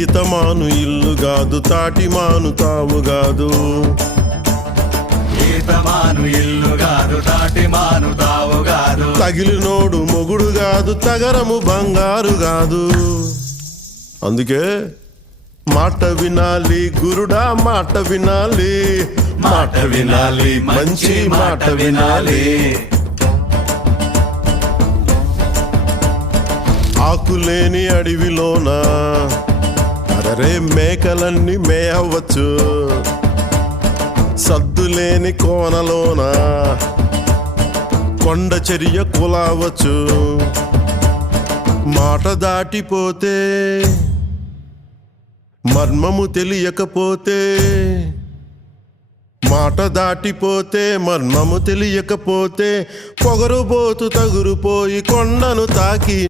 ఈతమాను ఇల్లు గాదు, తాటిమాను తావు గాదు. ఈతమాను ఇల్లు గాదు, తాటిమాను తావు గాదు. తగిలినోడు మొగుడు గాదు, తగరము బంగారు గాదు. అందుకే మాట వినాలి గురుడా, మాట వినాలి, మాట వినాలి, మంచి మాట వినాలి. ఆకులేని అడవిలోన అరే మేకలన్నీ మేయవచ్చు. సద్దులేని కోనలోన కొండ చర్య కులావచ్చు. మాట దాటిపోతే మర్మము తెలియకపోతే, మాట దాటిపోతే మర్మము తెలియకపోతే, పొగరుబోతు తగురుపోయి కొండను తాకి